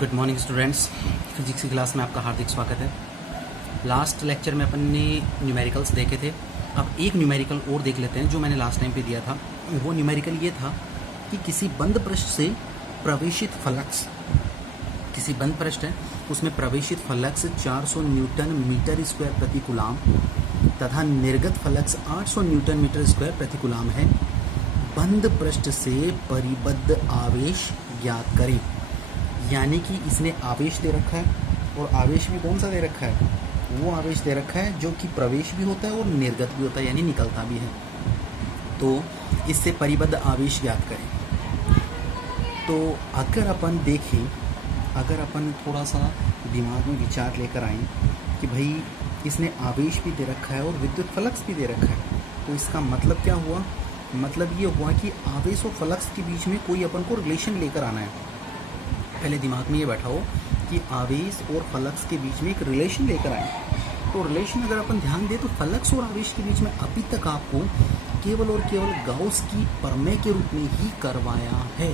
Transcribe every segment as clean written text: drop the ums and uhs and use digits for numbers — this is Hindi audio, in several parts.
गुड मॉर्निंग स्टूडेंट्स, फिजिक्स की क्लास में आपका हार्दिक स्वागत है। लास्ट लेक्चर में अपन ने न्यूमेरिकल्स देखे थे। अब एक न्यूमेरिकल और देख लेते हैं जो मैंने लास्ट टाइम पे दिया था। वो न्यूमेरिकल ये था कि किसी बंद पृष्ठ से प्रवेशित फ्लक्स, किसी बंद पृष्ठ है उसमें प्रवेशित फ्लक्स 400 न्यूटन मीटर स्क्वायर प्रति कूलाम तथा निर्गत फ्लक्स 800 न्यूटन मीटर स्क्वायर प्रति कूलाम है। बंद पृष्ठ से परिबद्ध आवेश ज्ञात करें। यानी कि इसने आवेश दे रखा है और आवेश भी कौन सा दे रखा है? वो आवेश दे रखा है जो कि प्रवेश भी होता है और निर्गत भी होता है, यानी निकलता भी है। तो इससे परिबद्ध आवेश ज्ञात करें। तो अगर अपन देखें, अगर अपन थोड़ा सा दिमाग में विचार लेकर आएँ कि भाई इसने आवेश भी दे रखा है और विद्युत फ्लक्स भी दे रखा है, तो इसका मतलब क्या हुआ? मतलब ये हुआ कि आवेश और फ्लक्स के बीच में कोई अपन को रिलेशन लेकर आना है। पहले दिमाग में ये बैठाओ कि आवेश और फ्लक्स के बीच में एक रिलेशन लेकर आए। तो रिलेशन अगर अपन ध्यान दें तो फ्लक्स और आवेश के बीच में अभी तक आपको केवल और केवल गाउस की प्रमेय के रूप में ही करवाया है।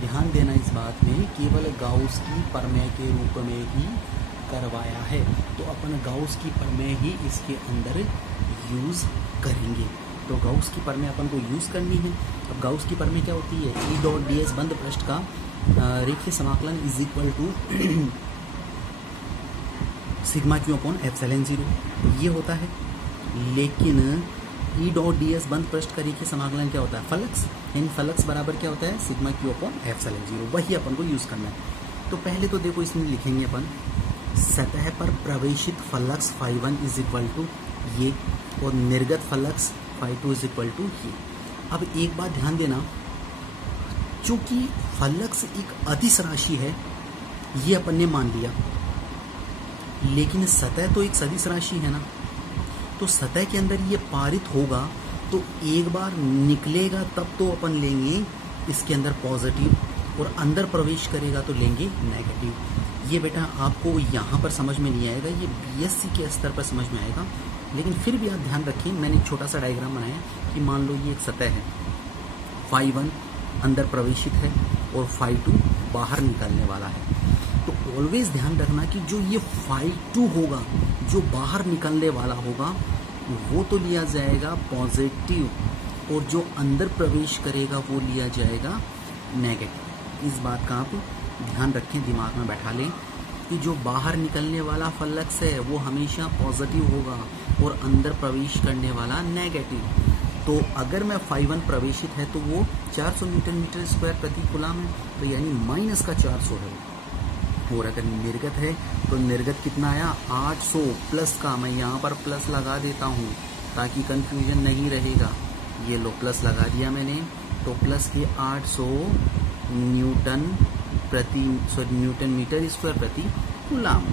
ध्यान देना इस बात में, केवल गाउस की प्रमेय के रूप में ही करवाया है। तो अपन गाउस की प्रमेय ही इसके अंदर यूज़ करेंगे। तो गाउस की प्रमेय अपन को यूज़ करनी है। अब गाउस की प्रमेय क्या होती है? ई डॉट डी एस बंद पृष्ठ का रेखीय समाकलन is equal to sigma Q upon epsilon 0 ये होता है। लेकिन ई डॉट डी एस बंद पृष्ठ का रेखीय समाकलन क्या होता है? फ्लक्स, यानी फ्लक्स बराबर क्या होता है? Sigma Q upon epsilon 0। वही अपन को यूज़ करना है। तो पहले तो देखो इसमें लिखेंगे अपन सतह पर प्रवेशित फ्लक्स φ1 इज इक्वल टू ये और निर्गत फ्लक्स φ2 इज इक्वल टू ये। अब एक बात ध्यान देना, चूँकि फ्लक्स एक अदिश राशि है ये अपन ने मान लिया, लेकिन सतह तो एक सदिश राशि है ना। तो सतह के अंदर ये पारित होगा तो एक बार निकलेगा तब तो अपन लेंगे इसके अंदर पॉजिटिव और अंदर प्रवेश करेगा तो लेंगे नेगेटिव। ये बेटा आपको यहाँ पर समझ में नहीं आएगा, ये बीएससी के स्तर पर समझ में आएगा। लेकिन फिर भी आप ध्यान रखें, मैंने एक छोटा सा डायग्राम बनाया कि मान लो ये एक सतह है, φ1 अंदर प्रवेशित है और φ2 बाहर निकलने वाला है। तो ऑलवेज ध्यान रखना कि जो ये φ2 होगा, जो बाहर निकलने वाला होगा, वो तो लिया जाएगा पॉजिटिव और जो अंदर प्रवेश करेगा वो लिया जाएगा नेगेटिव। इस बात का आप ध्यान रखें, दिमाग में बैठा लें कि जो बाहर निकलने वाला फ्लक्स है वो हमेशा पॉजिटिव होगा और अंदर प्रवेश करने वाला नेगेटिव। तो अगर मैं φ1 प्रवेशित है तो वो 400 न्यूटन मीटर स्क्वायर प्रति कूलाम है, तो यानी माइनस का 400 है। और अगर निर्गत है तो निर्गत कितना आया? 800 प्लस का, मैं यहाँ पर प्लस लगा देता हूँ ताकि कंफ्यूजन नहीं रहेगा। ये लो प्लस लगा दिया मैंने, तो प्लस के 800 न्यूटन मीटर स्क्वायर प्रति कूलाम।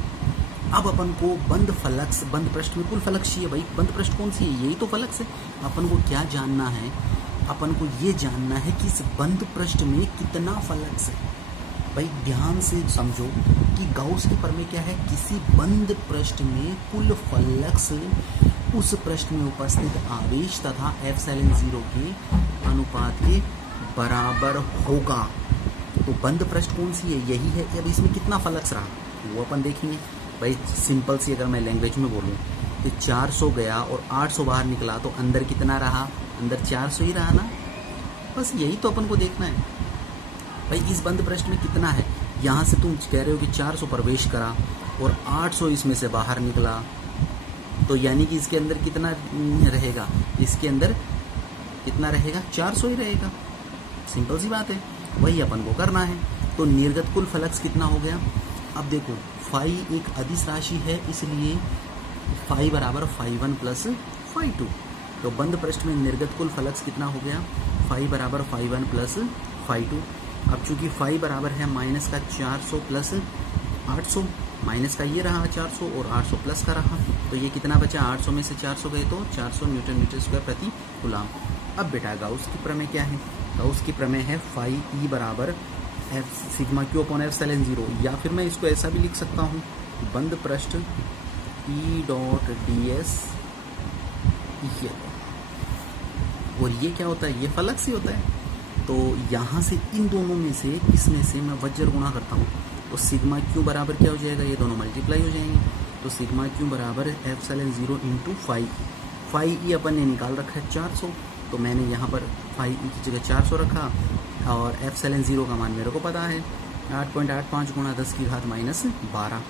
अब अपन को बंद फ्लक्स, बंद पृष्ठ में कुल फ्लक्स चाहिए भाई। बंद पृष्ठ कौन सी है? यही तो फ्लक्स है। अपन को क्या जानना है? अपन को ये जानना है कि इस बंद पृष्ठ में कितना फ्लक्स है। भाई ध्यान से समझो कि गाउस की प्रमेय क्या है? किसी बंद पृष्ठ में कुल फ्लक्स उस पृष्ठ में उपस्थित आवेश तथा एप्सिलॉन 0 के अनुपात के बराबर होगा। तो बंद पृष्ठ कौन सी है? यही है। अब इसमें कितना फ्लक्स रहा वो अपन देखेंगे। भाई सिंपल सी अगर मैं लैंग्वेज में बोलूँ तो 400 गया और 800 बाहर निकला, तो अंदर कितना रहा? अंदर 400 ही रहा ना। बस यही तो अपन को देखना है भाई, इस बंद पृष्ठ में कितना है। यहाँ से तुम कह रहे हो कि 400 प्रवेश करा और 800 इसमें से बाहर निकला, तो यानी कि इसके अंदर कितना रहेगा? इसके अंदर कितना रहेगा? 400 ही रहेगा। सिंपल सी बात है, वही अपन को करना है। तो निर्गत कुल फ्लक्स कितना हो गया? अब देखो φ एक अदिश राशि है, इसलिए φ बराबर φ1 प्लस φ2। तो बंद पृष्ठ में निर्गत कुल फ्लक्स कितना हो गया? φ बराबर φ1 प्लस φ2। अब चूंकि φ बराबर है माइनस का 400 प्लस 800, माइनस का ये रहा 400 और 800 प्लस का रहा, तो ये कितना बचा? 800 में से 400 गए तो 400 न्यूटन मीटर स्क्वायर प्रति कूलाम। अब बेटा गाउस की प्रमेय क्या है? गाउस की प्रमेय है φ ई बराबर सिग्मा क्यू अपॉन एप्सिलॉन 0, या फिर मैं इसको ऐसा भी लिख सकता हूँ, बंद पृष्ठ ई डॉट डी एस ये, और ये क्या होता है? ये फ्लक्स ही होता है। तो यहाँ से इन दोनों में से किस में से मैं वज्र गुणा करता हूँ, तो सिग्मा क्यू बराबर क्या हो जाएगा, ये दोनों मल्टीप्लाई हो जाएंगे। तो सिग्मा क्यू बराबर एप्सिलॉन 0 इंटू फाई ई अपन ने निकाल रखा है 400, तो मैंने यहाँ पर फाई ई की जगह 400 रखा और एप्सिलॉन 0 का मान मेरे को पता है 8.85 गुणा 10 की घात माइनस 12,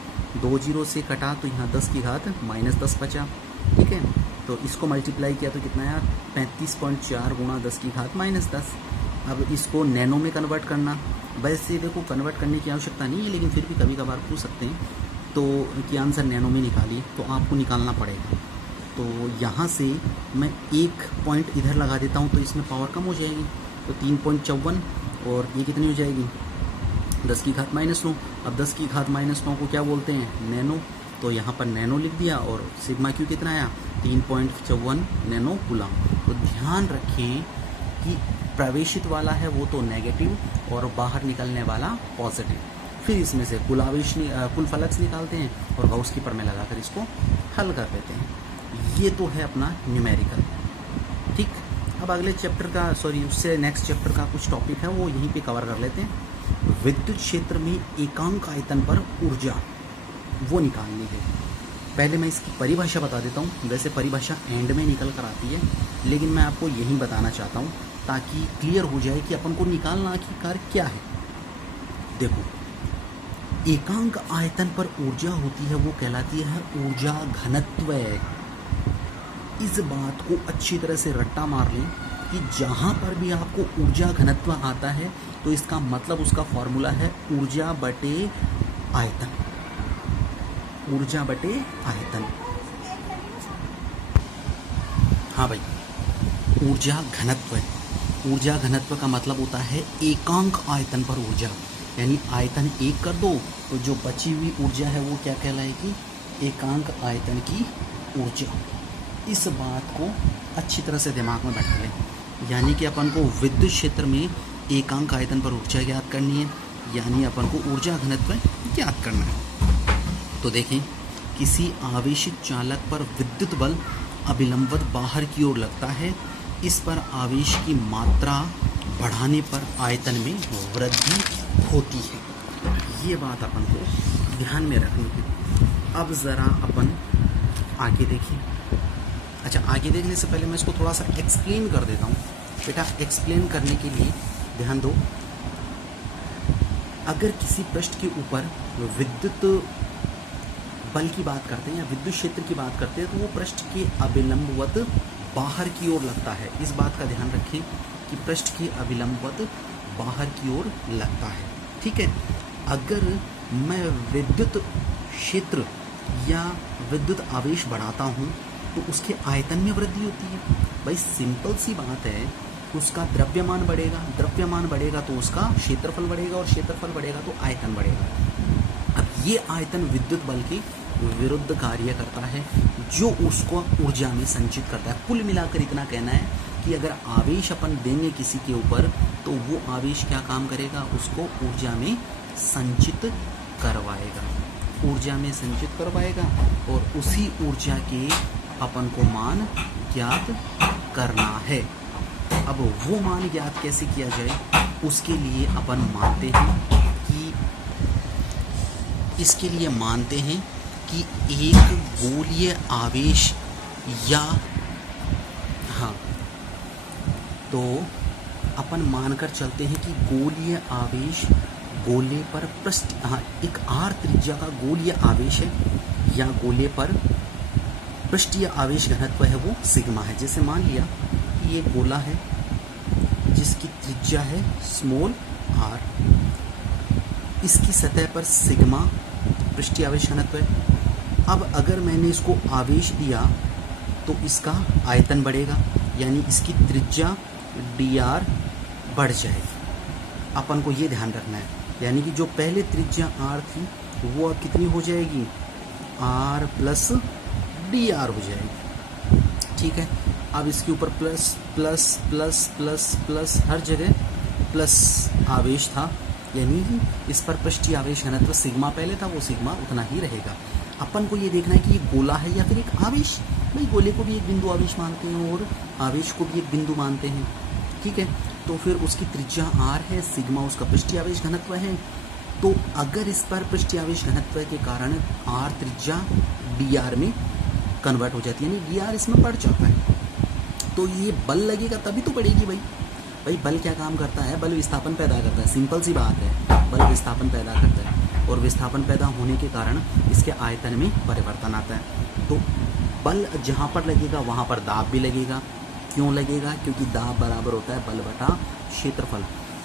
2 जीरो से कटा तो यहाँ 10 की घात माइनस 10 बचा। ठीक है, तो इसको मल्टीप्लाई किया तो कितना यार 35.4 गुणा 10 की घात माइनस 10। अब इसको नैनो में कन्वर्ट करना, वैसे देखो कन्वर्ट करने की आवश्यकता नहीं है, लेकिन फिर भी कभी कभार पूछ सकते हैं तो कि आंसर नैनो में निकालिए, तो आपको निकालना पड़ेगा। तो यहाँ से मैं एक पॉइंट इधर लगा देता हूँ तो इसमें पावर कम हो जाएगी, तो 3.54 और ये कितनी हो जाएगी 10 की घात माइनस 9। अब 10 की घात माइनस 9 को क्या बोलते हैं, नैनो, तो यहाँ पर नैनो लिख दिया और सिग्मा क्यू कितना आया 3.54 नैनो कूलम। तो ध्यान रखें कि प्रवेशित वाला है वो तो नेगेटिव और बाहर निकलने वाला पॉजिटिव। फिर इसमें से कुल फ्लक्स निकालते हैं और गाउस की प्रमेय लगाकर इसको हल कर देते हैं। ये तो है अपना न्यूमेरिकल। ठीक, अब अगले चैप्टर का उससे नेक्स्ट चैप्टर का कुछ टॉपिक है वो यहीं पे कवर कर लेते हैं। विद्युत क्षेत्र में एकांक आयतन पर ऊर्जा वो निकालनी है। पहले मैं इसकी परिभाषा बता देता हूँ, वैसे परिभाषा एंड में निकल कर आती है, लेकिन मैं आपको यही बताना चाहता हूँ ताकि क्लियर हो जाए कि अपन को निकालना आखिरकार क्या है। देखो, एकांक आयतन पर ऊर्जा होती है वो कहलाती है ऊर्जा घनत्व। इस बात को अच्छी तरह से रट्टा मार लें कि जहाँ पर भी आपको ऊर्जा घनत्व आता है तो इसका मतलब उसका फॉर्मूला है ऊर्जा बटे आयतन। ऊर्जा बटे आयतन, हाँ भाई, ऊर्जा घनत्व है। ऊर्जा घनत्व का मतलब होता है एकांक आयतन पर ऊर्जा, यानी आयतन एक कर दो तो जो बची हुई ऊर्जा है वो क्या कहलाएगी, एकांक आयतन की ऊर्जा। इस बात को अच्छी तरह से दिमाग में बैठा लें, यानी कि अपन को विद्युत क्षेत्र में एकांक आयतन पर ऊर्जा ज्ञात करनी है, यानी अपन को ऊर्जा घनत्व ज्ञात करना है। तो देखें, किसी आवेशित चालक पर विद्युत बल अभिलंबवत बाहर की ओर लगता है, इस पर आवेश की मात्रा बढ़ाने पर आयतन में वृद्धि होती है। ये बात अपन को ध्यान में रखनी है। अब ज़रा अपन आगे देखें। अच्छा, आगे देखने से पहले मैं इसको थोड़ा सा एक्सप्लेन कर देता हूँ। बेटा, एक्सप्लेन करने के लिए ध्यान दो। अगर किसी पृष्ठ के ऊपर विद्युत बल की बात करते हैं या विद्युत क्षेत्र की बात करते हैं तो वो पृष्ठ के अभिलंबवत बाहर की ओर लगता है। इस बात का ध्यान रखें कि पृष्ठ के अभिलंबवत बाहर की ओर लगता है। ठीक है, अगर मैं विद्युत क्षेत्र या विद्युत आवेश बढ़ाता हूँ तो उसके आयतन में वृद्धि होती है। भाई सिंपल सी बात है, उसका द्रव्यमान बढ़ेगा, द्रव्यमान बढ़ेगा तो उसका क्षेत्रफल बढ़ेगा और क्षेत्रफल बढ़ेगा तो आयतन बढ़ेगा। अब ये आयतन विद्युत बल के विरुद्ध कार्य करता है जो उसको ऊर्जा में संचित करता है। कुल मिलाकर इतना कहना है कि अगर आवेश अपन देंगे किसी के ऊपर तो वो आवेश क्या काम करेगा, उसको ऊर्जा में संचित करवाएगा, ऊर्जा में संचित करवाएगा और उसी ऊर्जा के अपन को मान ज्ञात करना है। अब वो मान ज्ञात कैसे किया जाए, उसके लिए अपन मानते हैं कि इसके लिए मानते हैं कि एक गोलीय आवेश या तो अपन मानकर चलते हैं कि गोलीय आवेश गोले पर पृष्ठ एक आर त्रिज्या का गोलीय आवेश है या गोले पर पृष्ठीय आवेश घनत्व है वो सिग्मा है। जैसे मान लिया कि ये गोला है जिसकी त्रिज्या है स्मॉल आर, इसकी सतह पर सिग्मा पृष्ठीय आवेश घनत्व है। अब अगर मैंने इसको आवेश दिया तो इसका आयतन बढ़ेगा, यानी इसकी त्रिज्या dr बढ़ जाएगी। अपन को ये ध्यान रखना है, यानी कि जो पहले त्रिज्या r थी वो अब कितनी हो जाएगी, r प्लस dr हो जाएगी। ठीक है, अब इसके ऊपर plus plus plus plus plus हर जगह प्लस आवेश था, यानी कि इस पर पृष्ठीय आवेश घनत्व सिग्मा पहले था वो सिग्मा उतना ही रहेगा। अपन को ये देखना है कि ये गोला है या फिर एक आवेश। भाई गोले को भी एक बिंदु आवेश मानते हैं और आवेश को भी एक बिंदु मानते हैं। ठीक है, तो फिर उसकी त्रिज्या r है, सिग्मा उसका पृष्ठीय आवेश घनत्व है तो अगर इस पर पृष्ठीयावेश घनत्व के कारण r त्रिज्या dr में कन्वर्ट हो जाती है, यानी dr इसमें बढ़ जाता है, तो ये बल लगेगा तभी तो बढ़ेगी भाई बल क्या काम करता है? बल विस्थापन पैदा करता है, सिंपल सी बात है, बल विस्थापन पैदा करता है, और विस्थापन पैदा होने के कारण इसके आयतन में परिवर्तन आता है। तो बल जहाँ पर लगेगा वहाँ पर दाब भी लगेगा। क्यों लगेगा? क्योंकि दाब बराबर होता है बल बटा क्षेत्रफल।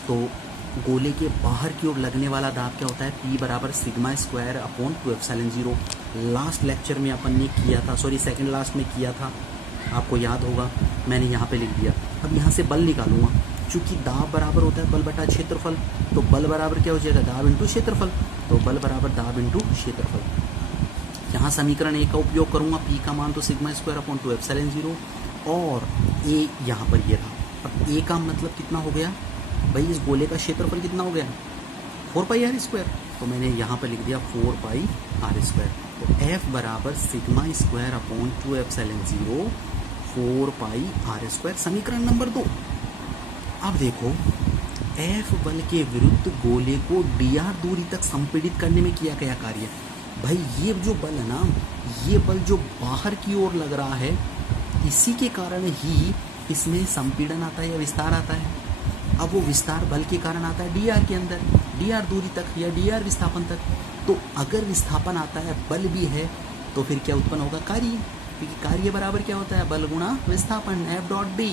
तो गोले के बाहर की ओर लगने वाला दाब क्या होता है? P बराबर sigma square upon 2 epsilon 0। Last lecture में अपन ने किया था, सॉरी सेकंड लास्ट में किया था, आपको याद होगा, मैंने यहाँ पे लिख दिया। अब यहाँ से बल निकालूंगा, चूँकि दाब बराबर होता है बल बटा क्षेत्रफल, तो बल बराबर क्या हो जाएगा? दाब इंटू क्षेत्रफल। तो बल बराबर दाब इंटू क्षेत्रफल। यहाँ समीकरण ए का उपयोग करूँगा, P का मान तो सिग्मा स्क्वायर अपॉन 2 एप्सिलॉन 0, और ए यहाँ पर ये रहा। अब ए का मतलब कितना हो गया भाई? इस गोले का क्षेत्रफल कितना हो गया? 4 पाई आर स्क्वायर। तो मैंने यहाँ पर लिख दिया 4 पाई आर स्क्वायर। तो F बराबर sigma square upon 2 epsilon 0 4 pi R square, समीकरण नंबर 2। अब देखो, F बल के विरुद्ध गोले को dr दूरी तक संपीड़ित करने में किया गया कार्य। भाई ये जो बल है ना, ये बल जो बाहर की ओर लग रहा है, इसी के कारण ही इसमें संपीड़न आता है या विस्तार आता है। अब वो विस्तार बल के कारण आता है dr के अंदर, dr दूरी तक या dr विस्थापन तक। तो अगर विस्थापन आता है, बल भी है, तो फिर क्या उत्पन्न होगा? कार्य। क्योंकि कार्य बराबर क्या होता है? बल गुणा विस्थापन, F डॉट D।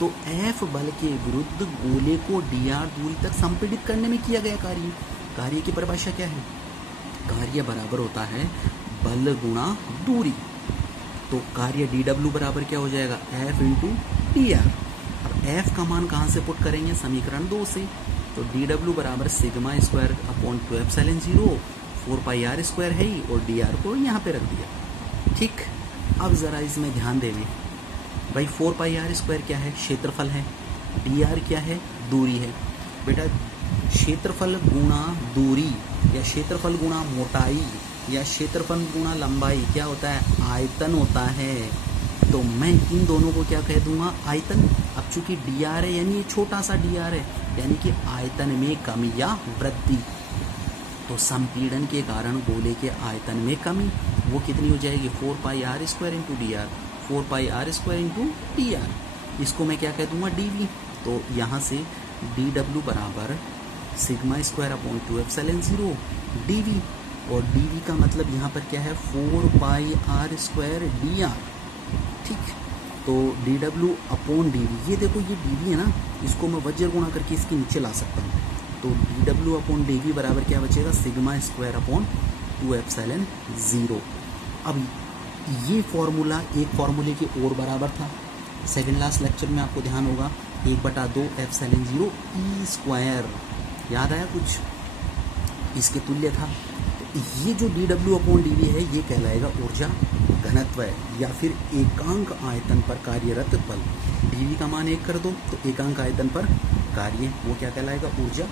तो F बल के विरुद्ध गोले को dr दूरी तक संपीड़ित करने में किया गया कार्य। कार्य की परिभाषा क्या है? कार्य बराबर होता है बल गुणा दूरी। तो कार्य dw बराबर क्या हो जाएगा? F into dr। अब F का मान कहाँ से पुट करेंगे? समीकरण 2 से। तो dw बराबर sigma square upon 2 epsilon 0 4 pi R square है ही, और dr को यहाँ पे रख दिया। ठीक, अब ज़रा इसमें ध्यान देवें भाई, 4 पाई आर स्क्वायर क्या है? क्षेत्रफल है। dr क्या है? दूरी है। बेटा क्षेत्रफल गुणा दूरी या क्षेत्रफल गुणा मोटाई या क्षेत्रफल गुणा लंबाई क्या होता है? आयतन होता है। तो मैं इन दोनों को क्या कह दूंगा? आयतन। अब चूंकि dr है, यानी ये छोटा सा dr है, यानी कि आयतन में कमी या वृद्धि। तो संपीड़न के कारण गोले के आयतन में कमी, वो कितनी हो जाएगी? 4 pi R square into dr, 4 pi R square into dr। इसको मैं क्या कह दूंगा? dv। तो यहाँ से dw बराबर sigma square upon 2 epsilon 0 dv, और dv का मतलब यहाँ पर क्या है? 4 पाई आर स्क्वायर dr। ठीक, तो dw अपॉन dv, ये देखो ये dv है ना, इसको मैं वज्र गुणा करके इसके नीचे ला सकता हूँ। तो dw अपॉन dv बराबर क्या बचेगा? Sigma square upon 2 epsilon 0। अब ये फॉर्मूला एक फॉर्मूले के और बराबर था। सेकंड लास्ट लेक्चर में आपको ध्यान होगा 1/2 एप्सिलॉन 0 ई स्क्वायर, याद आया कुछ? इसके तुल्य था। तो ये जो dw अपॉन dv है, ये कहलाएगा ऊर्जा घनत्व है, या फिर एकांक आयतन पर कार्यरत बल। dv का मान 1 कर दो तो एकांक आयतन पर कार्य, वो क्या कहलाएगा? ऊर्जा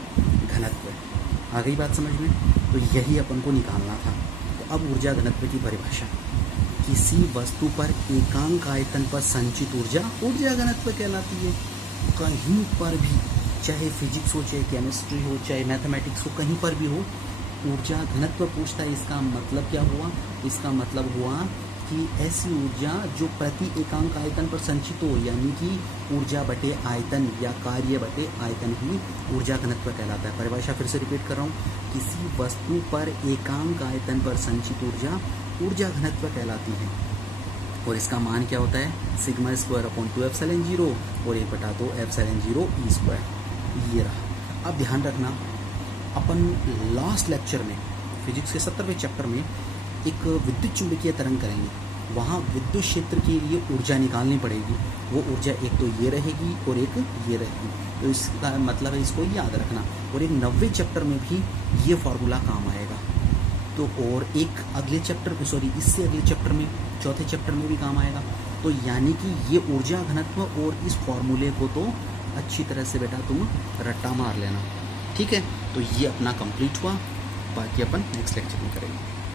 घनत्व। आ गई बात समझ में? तो यही अपन को निकालना था। तो अब ऊर्जा घनत्व की परिभाषा, किसी वस्तु पर एकांक आयतन पर संचित ऊर्जा ऊर्जा घनत्व कहलाती है। कहीं पर भी, चाहे फिजिक्स हो, चाहे केमिस्ट्री हो, चाहे मैथमेटिक्स हो, कहीं पर भी हो, ऊर्जा घनत्व पूछता है। इसका मतलब क्या हुआ? इसका मतलब हुआ कि ऐसी ऊर्जा जो प्रति एकांक आयतन पर संचित हो, यानी कि ऊर्जा बटे आयतन या कार्य बटे आयतन ही ऊर्जा घनत्व कहलाता है। परिभाषा फिर से रिपीट कर रहा हूँ, किसी वस्तु पर एकांक आयतन पर संचित ऊर्जा ऊर्जा घनत्व कहलाती है, और इसका मान क्या होता है? सिग्मा स्क्वायर अपॉन 2 एप्सिलॉन 0 और 1/2 एप्सिलॉन 0 ई स्क्वायर। ये रहा। अब ध्यान रखना, अपन लास्ट लेक्चर में फिजिक्स के 17वें चैप्टर में एक विद्युत चुंबकीय तरंग करेंगे। वहाँ विद्युत क्षेत्र के लिए ऊर्जा निकालनी पड़ेगी। वो ऊर्जा एक तो ये रहेगी और एक ये रहेगी। तो इसका मतलब है, इसको याद रखना। और एक 90वें चैप्टर में भी ये फॉर्मूला काम आएगा। तो और एक अगले चैप्टर, सॉरी इससे अगले चैप्टर में, चौथे चैप्टर में भी काम आएगा। तो यानी कि ये ऊर्जा घनत्व और इस फॉर्मूले को तो अच्छी तरह से बेटा तुम रट्टा मार लेना। ठीक है, तो ये अपना कंप्लीट हुआ, बाकी अपन नेक्स्ट लेक्चर में करेंगे।